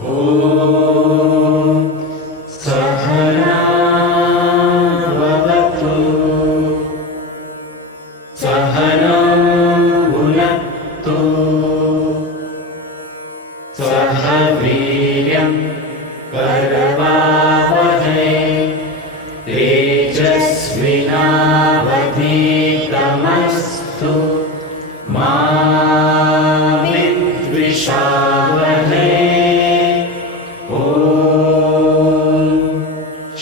ॐ सहना भवतु सहनौ भुनक्तु सह वीर्यं करवावहै तेजस्विनावधीतमस्तु मा विद्विषावहै।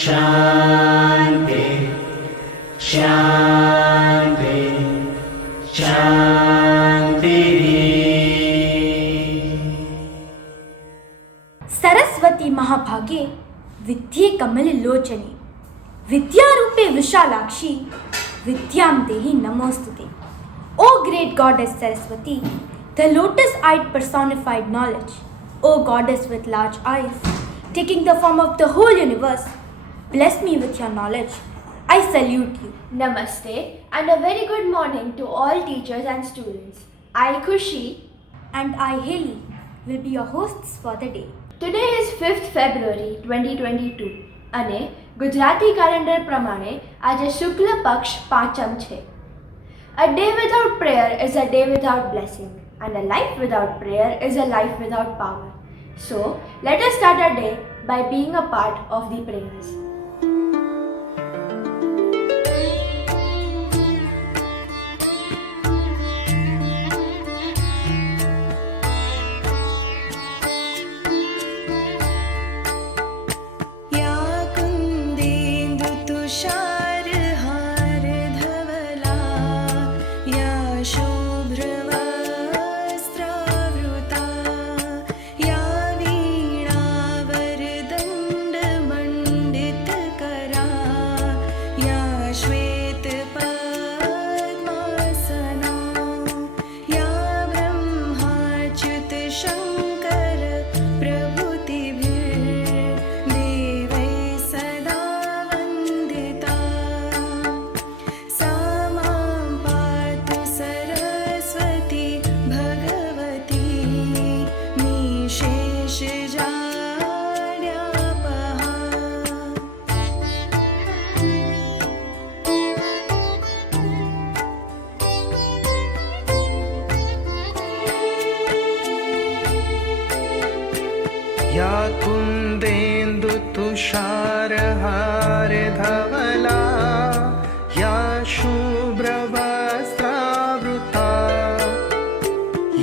शांति शांति शांति। सरस्वती महाभागे विद्ये कमललोचने विद्यारूपे विशालाक्षी विद्यां देहि नमोस्तुते। O great goddess Saraswati, the lotus-eyed personified knowledge, O goddess with large eyes, taking the form of the whole universe, bless me with your knowledge. I salute you. Namaste and a very good morning to all teachers and students. I, Khushi, And I, Haley, will be your hosts for the day. today is 5th February 2022 અને Gujarati calendar પ્રમાણે આજે શુક્લ પક્ષ પાંચમ છે. A day without prayer is a day without blessing, and a life without prayer is a life without power. So, let us start our day by being a part of the prayers. या कुन्देन्दुतुषारहारधवला या शुभ्रवस्त्रावृता या वीणावरदण्डमण्डितकरा या श्वेतपद्मासना या ब्रह्माच्युतशङ्कर प्रभृतिभिर्देवैः सदा वन्दिता। सा मां पातु सरस्वती भगवती निःशेषजाड्यापहा। या कुन्देन्दुतुषारहारधवला या शुभ्रवस्त्रावृता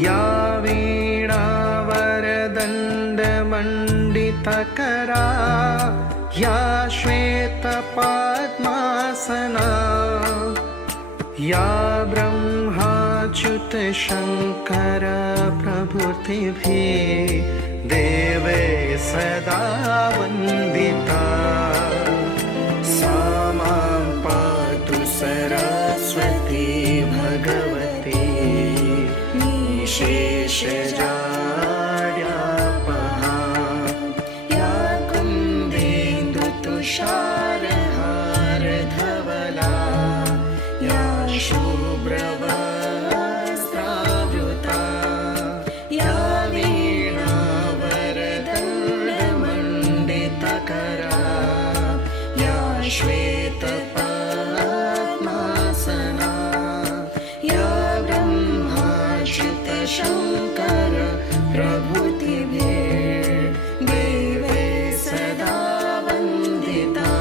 या वीणावरदण्डमण्डितकरा या श्वेतपद्मासना या ब्रह्माच्युतशङ्कर प्रभृतिभिः देवे सदा वन्दिता। सा मां पातु सरस्वती भगवती निःशेषजाड्यापहा। या कुन्देन्दुतुषारहारधवला या शुभ्रवस्त्रावृता या वीणावरदण्डमण्डितकरा या श्वेतपद्मासना या ब्रह्माच्युतशङ्कर प्रभृतिभिर्देवैः सदा वन्दिता।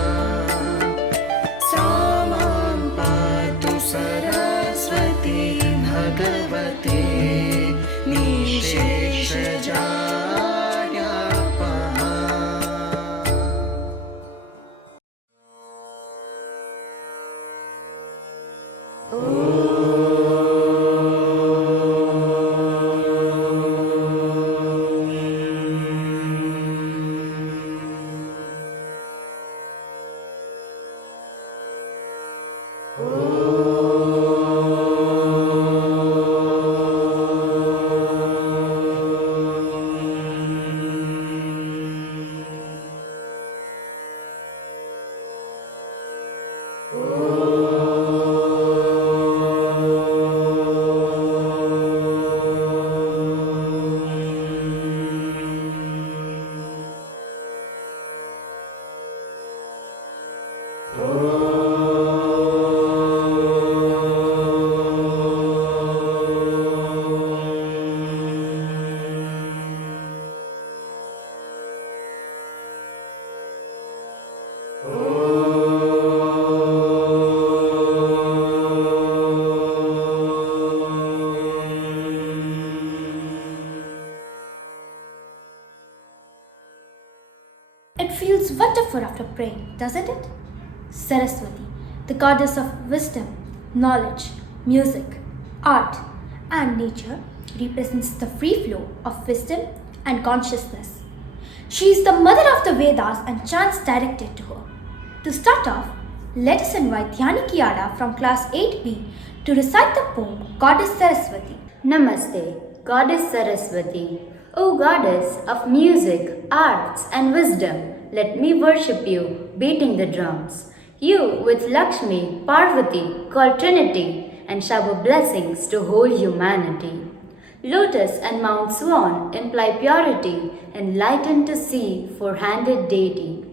सा मां पातु Saraswati Bhagwati निःशेषजाड्यापहा। metaphor after praying, doesn't it? Saraswati, the goddess of wisdom, knowledge, music, art, and nature, represents the free flow of wisdom and consciousness. She is the mother of the Vedas and chants directed to her. To start off, let us invite Dhyani Kiada from class 8B to recite the poem Goddess Saraswati. Namaste, Goddess Saraswati. O Goddess of music, arts, and wisdom, let me worship you, beating the drums. You, with Lakshmi, Parvati, called Trinity, and shower blessings to whole humanity. Lotus and Mount Swan imply purity, and lighten to see four-handed deity.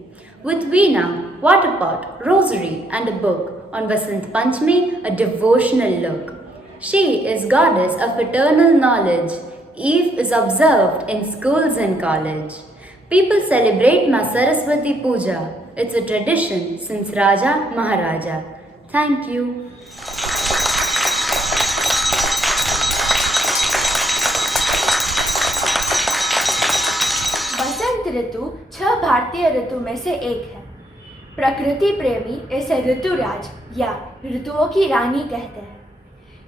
With Veena, water pot, rosary, and a book, on Vasant Panchami, a devotional look. She is goddess of eternal knowledge. Eve is observed in schools and college. People celebrate Ma Saraswati Puja. It's a tradition since Raja Maharaja. Thank you. बसंत ऋतु 6 भारतीय ऋतु में से एक है। प्रकृति प्रेमी इसे ऋतुराज या ऋतुओं की रानी कहते हैं।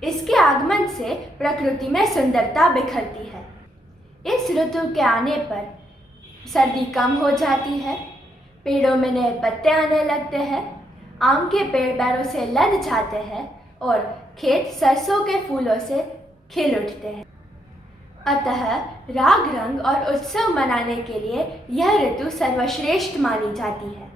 इसके आगमन से प्रकृति में सुंदरता बिखरती है। इस ऋतु के आने पर सर्दी कम हो जाती है, पेड़ों में नए पत्ते आने लगते हैं, आम के पेड़ पैरों से लद जाते हैं और खेत सरसों के फूलों से खिल उठते हैं। अतः राग रंग और उत्सव मनाने के लिए यह ऋतु सर्वश्रेष्ठ मानी जाती है।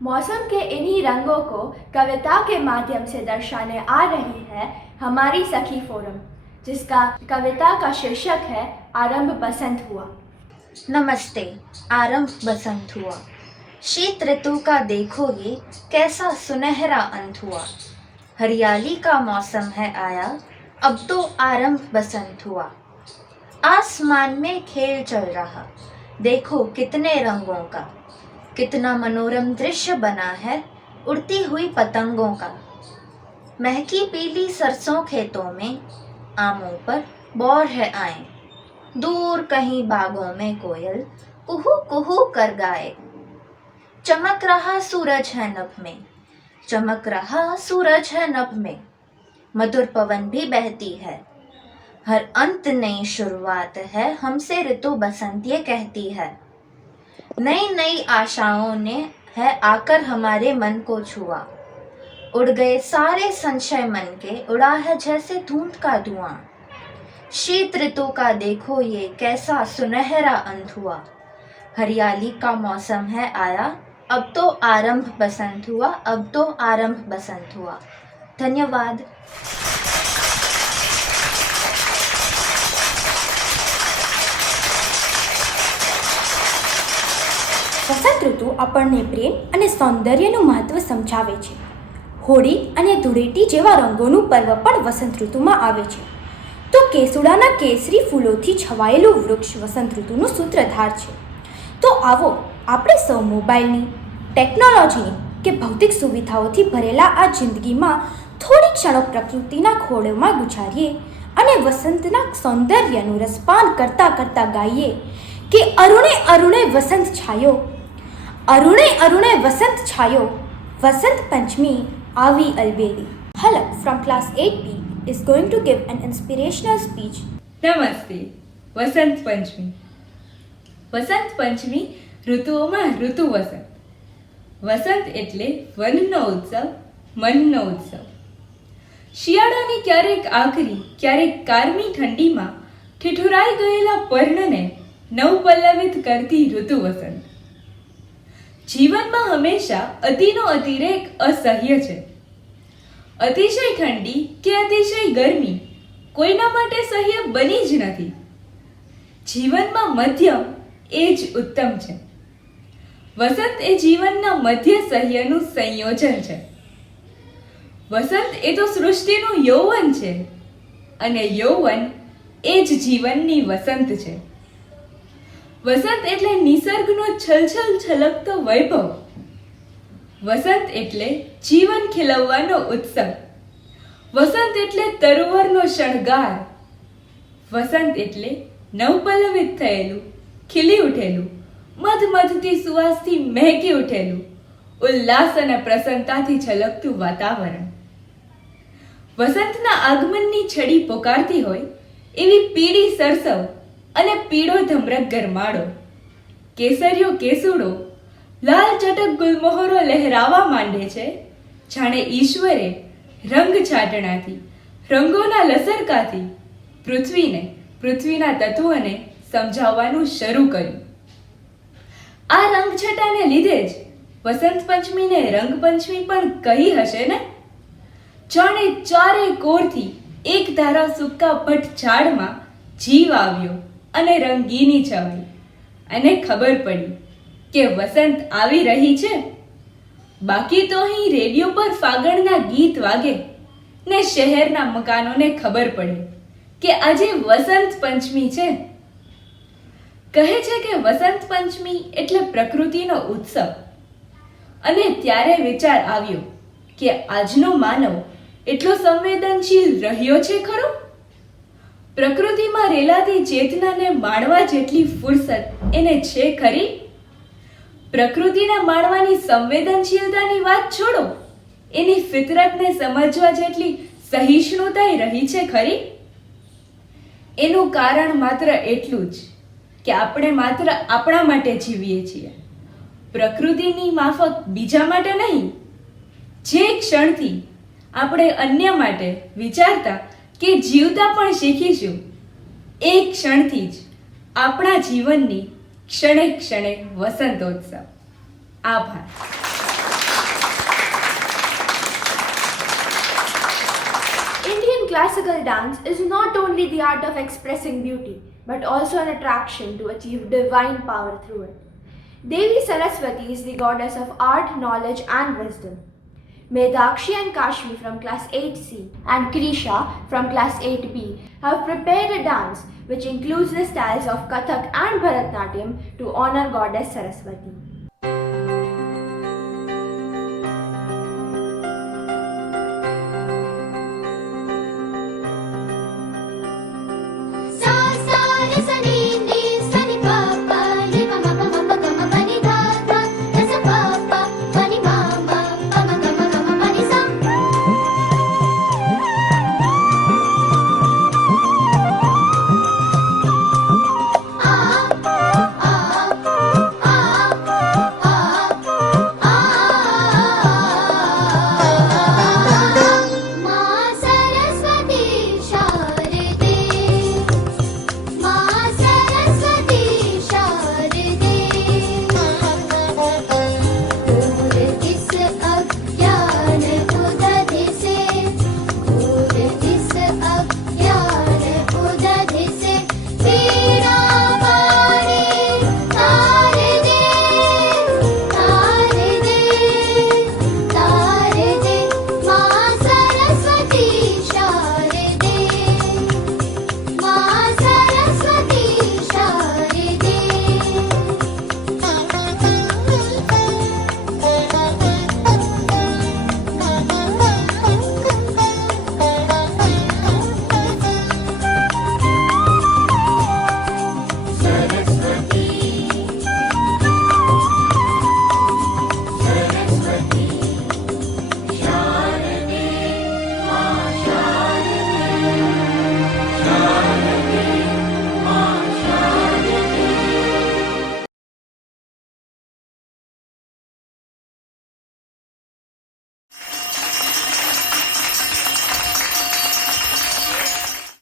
मौसम के इन्हीं रंगों को कविता के माध्यम से दर्शाने आ रही है हमारी सखी फोरम, जिसका कविता का शीर्षक है आरंभ बसंत हुआ। नमस्ते, आरंभ बसंत हुआ। शीत ऋतु का देखो ये कैसा सुनहरा अंत हुआ। हरियाली का मौसम है आया, अब तो आरंभ बसंत हुआ। आसमान में खेल चल रहा, देखो कितने रंगों का। कितना मनोरम दृश्य बना है उड़ती हुई पतंगों का। महकी पीली सरसों खेतों में, आमों पर बौर है आए। दूर कहीं बागों में कोयल कुहू कुहू कर गाए। चमक रहा सूरज है नभ में, चमक रहा सूरज है नभ में। मधुर पवन भी बहती है, हर अंत नई शुरुआत है, हमसे ऋतु बसंत ये कहती है। नई नई आशाओं ने है आकर हमारे मन को छुआ। उड़ गए सारे संशय मन के, उड़ा है जैसे धुंध का धुआं। शीत ऋतु का देखो ये कैसा सुनहरा अंत हुआ। हरियाली का मौसम है आया, अब तो आरंभ बसंत हुआ, अब तो आरंभ बसंत हुआ। धन्यवाद। વસંત ઋતુ આપણને પ્રેમ અને સૌંદર્યનું મહત્વ સમજાવે છે. હોળી અને ધૂળેટી જેવા રંગોનું પર્વ પણ વસંત ઋતુમાં આવે છે. તો કેસુડાના કેસરી ફૂલોથી છવાયેલું વૃક્ષ વસંત ઋતુનું સૂત્રધાર છે. તો આવો આપણે સૌ મોબાઈલની, ટેકનોલોજીની કે ભૌતિક સુવિધાઓથી ભરેલા આ જિંદગીમાં થોડી ક્ષણો પ્રકૃતિના ખોળોમાં ગુજારીએ અને વસંતના સૌંદર્યનું રસપાન કરતાં કરતાં ગાઈએ કે અરુણે અરુણે વસંત છાયો, અરુણે અરુણે વસંત છાયો, વસંત પંચમી આવી Albeli. Halak from class 8B is going to give an inspirational speech. નમસ્તે. વસંત પંચમી. વસંત પંચમી ઋતુઓમાં ઋતુ વસંત. વસંત એટલે વનનો ઉત્સવ, મનનો ઉત્સવ. શિયાળાની ક્યારેક આકરી, ક્યારેક કારમી ઠંડીમાં ઠીઠુરાઈ ગયેલા પર્ણને નવપલ્લવિત કરતી ઋતુ વસંત. જીવનમાં હંમેશા અતિનો અતિરેક અસહ્ય છે. અતિશય ઠંડી કે અતિશય ગરમી કોઈના માટે સહ્ય બની જ નથી. જીવનમાં મધ્યમ એ જ ઉત્તમ છે. વસંત એ જીવનના મધ્ય સહ્યનું સંયોજન છે. વસંત એ તો સૃષ્ટિનું યૌવન છે અને યૌવન એ જ જીવનની વસંત છે. વસંત એટલે નિસર્ગનો છલછલ છલકતો વૈભવ. વસંત એટલે જીવન ખીલવવાનો ઉત્સવ. વસંત એટલે તરુવરનો શણગાર. વસંત એટલે નવપલ્લવિત થયેલું, ખીલી ઉઠેલું, મધમધતી સુવાસથી મહેકી ઉઠેલું, ઉલ્લાસ અને પ્રસન્નતાથી છલકતું વાતાવરણ. વસંતના આગમનની છડી પોકારતી હોય એવી પીળી સરસવ અને પીળો ધમરક ગરમાડો, કેસરિયો કેસુડો, લાલ ચટક ગુલમોહરો લહેરાવા માંડે છે, જાણે ઈશ્વરે રંગ છાટણાથી, રંગોના લસરકાથી પૃથ્વીના તત્વોને સમજાવવાનું શરૂ કર્યું. આ રંગછટાને લીધે જ વસંત પંચમીને રંગપંચમી પણ કહી હશે ને? જાણે ચારે કોરથી એક ધારા સૂકા ભટ્ટ ઝાડમાં જીવ આવ્યો અને રંગીની છવાઈ, અને ખબર પડી કે વસંત આવી રહી છે. બાકી તો અહીં રેડિયો પર ફાગણના ગીત વાગે ને શહેરના મકાનોને ખબર પડે કે આજે વસંત પંચમી છે. કહે છે કે વસંત પંચમી એટલે પ્રકૃતિનો ઉત્સવ. અને ત્યારે વિચાર આવ્યો કે આજનો માનવ એટલો સંવેદનશીલ રહ્યો છે ખરો? પ્રકૃતિમાં રેલાતી ચેતનાને માણવા જેટલી ફુરસત એને છે ખરી? પ્રકૃતિને માણવાની સંવેદનશીલતાની વાત છોડો, એની ફિતરતને સમજવા જેટલી સહિષ્ણુતા રહી છે ખરી? એનું કારણ માત્ર એટલું જ કે આપણે માત્ર આપણા માટે જીવીએ છીએ, પ્રકૃતિની માફક બીજા માટે નહીં. જે ક્ષણથી આપણે અન્ય માટે વિચારતા કે જીવતા પણ શીખીશું, એ ક્ષણથી જ આપણા જીવનની ક્ષણે ક્ષણે વસંતોત્સવ. આભાર. Indian classical dance is not only the art of expressing beauty, but also an attraction to achieve divine power through it. Devi Saraswati is the goddess of art, knowledge, and wisdom. Medakshi and Kashmi from class 8C and Krisha from class 8B have prepared a dance which includes the styles of Kathak and Bharatnatyam to honor goddess Saraswati.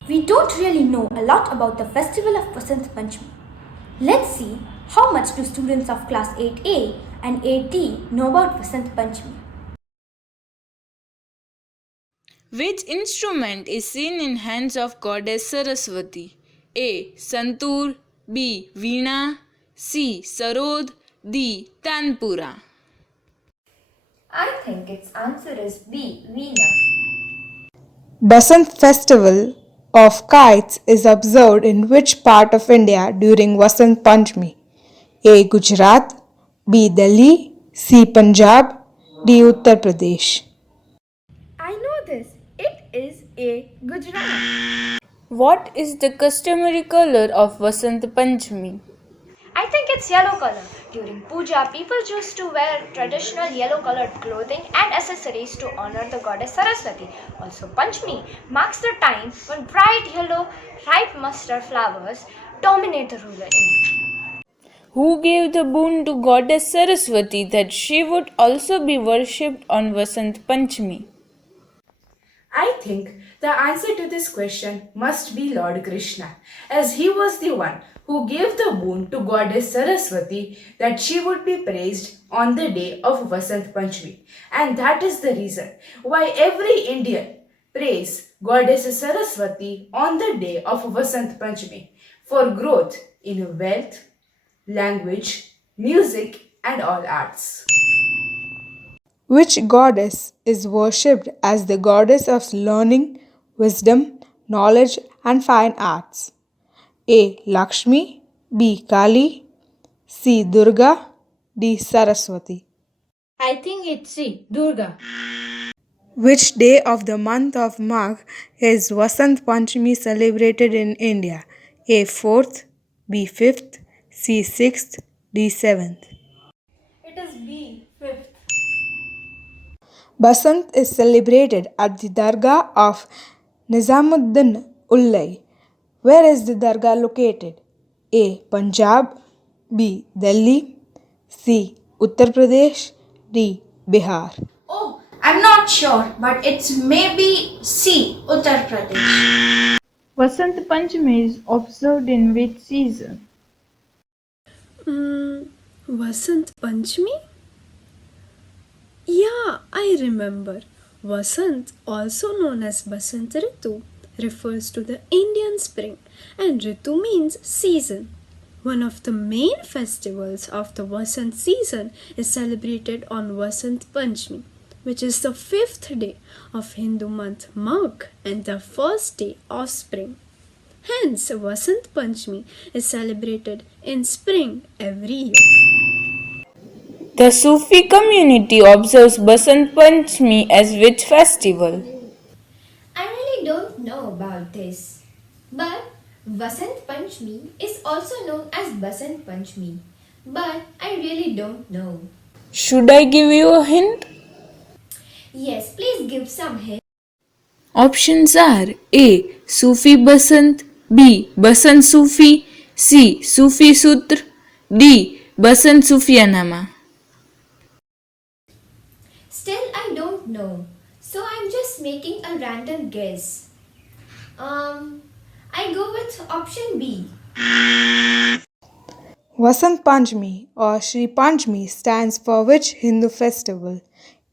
We don't really know a lot about the festival of Vasant Panchami. Let's see how much do students of class 8A and 8D know about Vasant Panchami. Which instrument is seen in hands of goddess Saraswati? A. Santur, B. Veena, C. Sarod, D. Tanpura. I think its answer is B. Veena. Basant festival of kites is observed in which part of India during Vasant Panchami? A. Gujarat, B. Delhi, C. Punjab, D. Uttar Pradesh. I know this. It is A. Gujarat. What is the customary color of Vasant Panchami? I think it's yellow color. During puja, people choose to wear traditional yellow colored clothing and accessories to honor the goddess Saraswati. Also, Panchami marks the time when bright yellow, ripe mustard flowers dominate the rural India. Who gave the boon to goddess Saraswati that she would also be worshipped on Vasant Panchami? I think the answer to this question must be Lord Krishna, as he was the one who gave the boon to goddess Saraswati that she would be praised on the day of Vasant Panchami. And that is the reason why every Indian prays goddess Saraswati on the day of Vasant Panchami for growth in wealth, language, music, and all arts. Which goddess is worshipped as the goddess of learning, wisdom, knowledge, and fine arts? A. Lakshmi, B. Kali, C. Durga, D. Saraswati. I think it's C. Durga. Which day of the month of Magh is Vasant Panchami celebrated in India? A. 4th, B. 5th, C. 6th, D. 7th. It is B, 5th. Basant is celebrated at the Dargah of Nizamuddin Ullai. Where is the Dargah located? A. Punjab, B. Delhi, C. Uttar Pradesh, D. Bihar. Oh, I'm not sure, but it's maybe C, Uttar Pradesh. Vasant Panchami is observed in which season? Vasant Panchami? Yeah, I remember. Vasant, also known as Basant Ritu, refers to the Indian spring, and Ritu means season. One of the main festivals of the Vasant season is celebrated on Vasant Panchami, which is the 5th day of Hindu month Magh and the first day of spring. Hence, Vasant Panchami is celebrated in spring every year. The Sufi community observes Basant Panchami as which festival? I really don't know about this. But Vasant Panchami is also known as Basant Panchami. But I really don't know. Should I give you a hint? Yes, please give some hint. Options are A. Sufi Basant, B. Basant Sufi, C. Sufi Sutra, D. Basant Sufianama. Still, I don't know. So I'm just making a random guess. I go with option B. Vasant Panchami or Shri Panchami stands for which Hindu festival?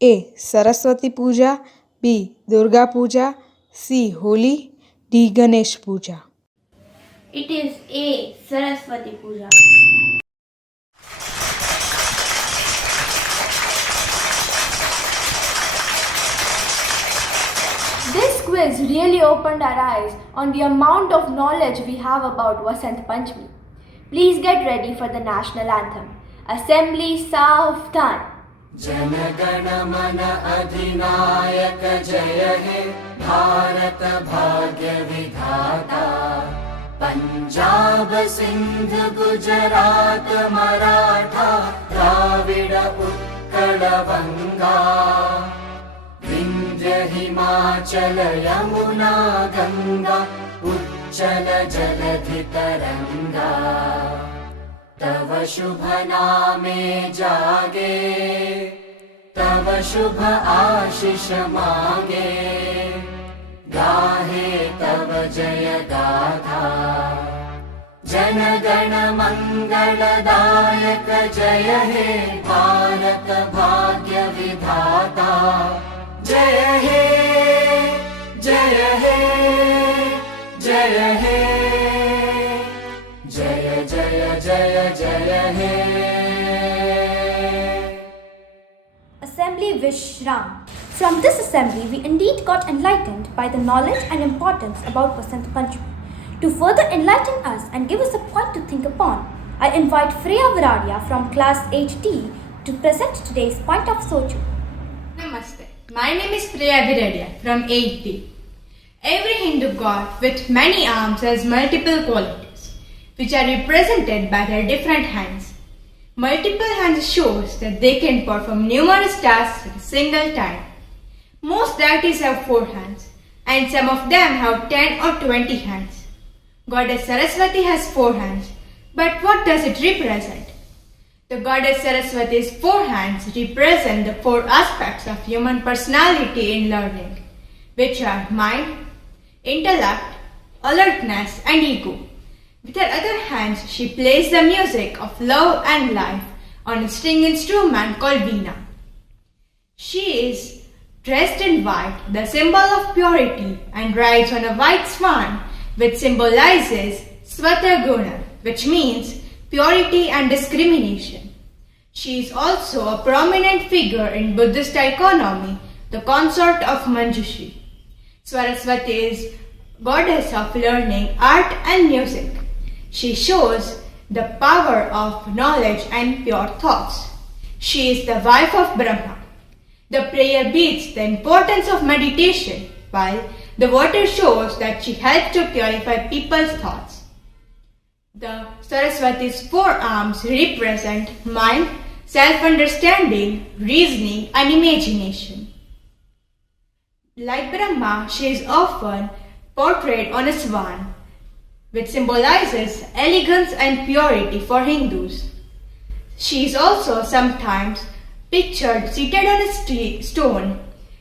A. Saraswati Puja, B. Durga Puja, C. Holi, D. Ganesh Puja. It is A, Saraswati Puja. This quiz really opened our eyes on the amount of knowledge we have about Vasant Panchami. Please get ready for the national anthem. Assembly Savdhan. जनगण मन अधिनायक जय हे भारत भाग्य विधाता पंजाब सिंध गुजरात मराठा द्राविड उत्कल बंगा विंध्य हिमाचल यमुना गंगा उच्चल जलधि तरंगा तव शुभ नामे जागे तव शुभ आशीष मांगे गाहे तव जय गाथा जन गण मंगलदायक जय हे भारत भाग्य विधाता जय हे जय हे जय हे जय जय जय जय हे Assembly Vishram. From this assembly, we indeed got enlightened by the knowledge and importance about Vasant Panchami. To further enlighten us and give us a point to think upon, I invite Freya Viradia from class 8D to present today's point of soju. Namaste. My name is Freya Viradia from 8D. Every Hindu god with many arms has multiple qualities. which are represented by their different hands. Multiple hands shows that they can perform numerous tasks at a single time. Most deities have 4 hands, and some of them have 10 or 20 hands. Goddess Saraswati has 4 hands, but what does it represent? The Goddess Saraswati's 4 hands represent the 4 aspects of human personality in learning, which are mind, intellect, alertness, and ego. With her other hands, she plays the music of love and life on a string instrument called veena. She is dressed in white, the symbol of purity, and rides on a white swan, which symbolizes Svataguna, which means purity and discrimination. She is also a prominent figure in Buddhist iconomy, the consort of Manjushri. Saraswati is goddess of learning, art and music. She shows the power of knowledge and pure thoughts. She is the wife of Brahma. The prayer beats the importance of meditation, while the water shows that she helps to purify people's thoughts. The Saraswati's 4 arms represent mind, self-understanding, reasoning, and imagination. Like Brahma, she is often portrayed on a swan, which symbolizes elegance and purity for Hindus. She is also sometimes pictured seated on a stone,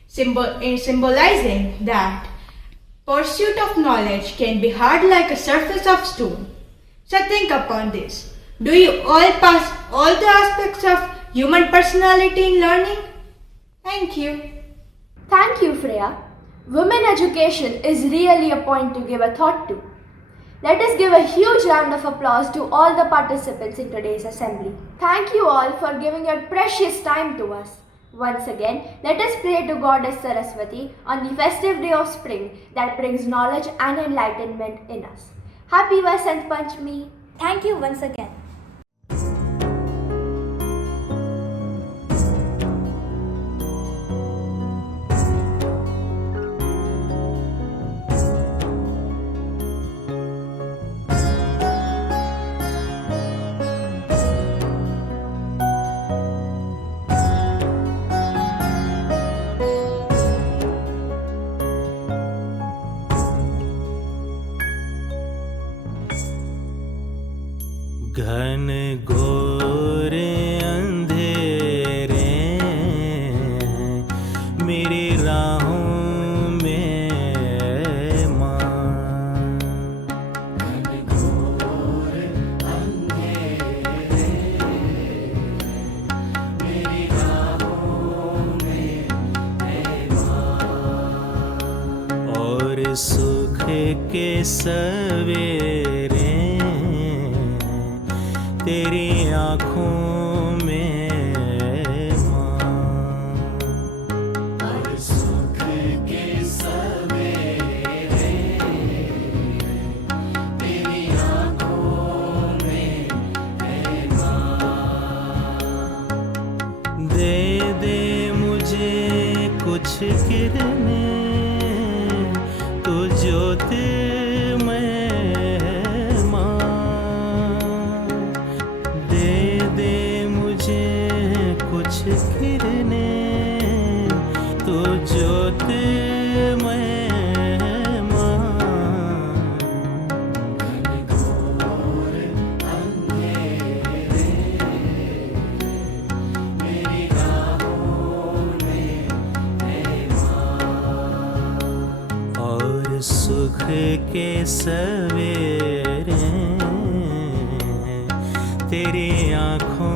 symbolizing that pursuit of knowledge can be hard like a surface of stone. So think upon this. Do you all pass all the aspects of human personality in learning? Thank you. Thank you, Freya. Women education is really a point to give a thought to. Let us give a huge round of applause to all the participants in today's assembly. Thank you all for giving your precious time to us. Once again, let us pray to Goddess Saraswati on the festive day of spring that brings knowledge and enlightenment in us. Happy Vasant Panchami. Thank you once again. घन घोरे अंधेरे मेरी राहों में मां। घन घोर अंधेरे मेरी राहों में मां। और सुख के सवेरे तेरी आँखों में मां। और सुख के सवेरे तेरी आँखों में मां। दे मुझे कुछ किरणें तो ज्योति तो ज्योति में मां। घन घोर अंधेरे मेरी राहों में मां। और सुख के सवेरे तेरी आँखों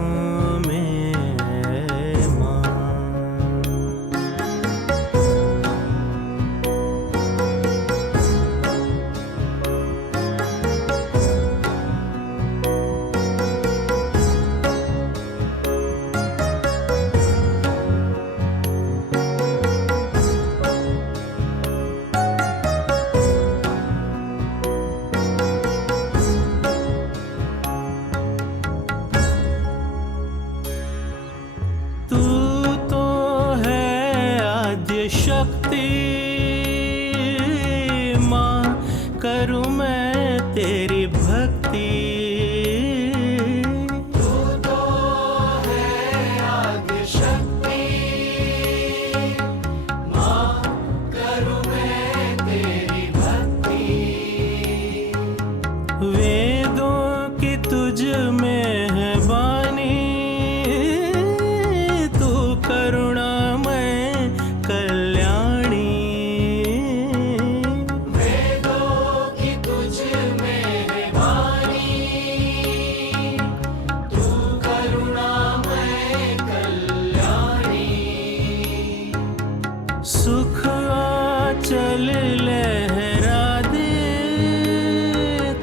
चल लहरा दे,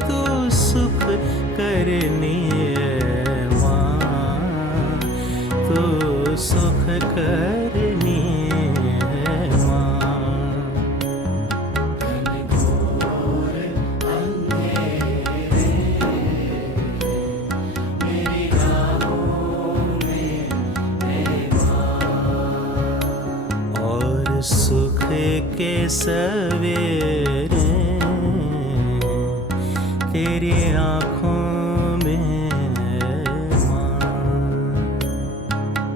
तू सुख करनी है माँ, तू सुख करनी है माँ। और सुख के सवेरे तेरी आँखों में माँ,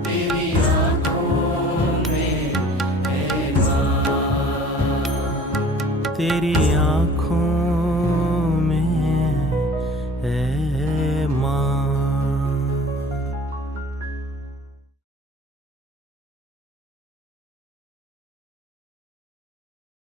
तेरी आँखों में माँ, तेरी आँखों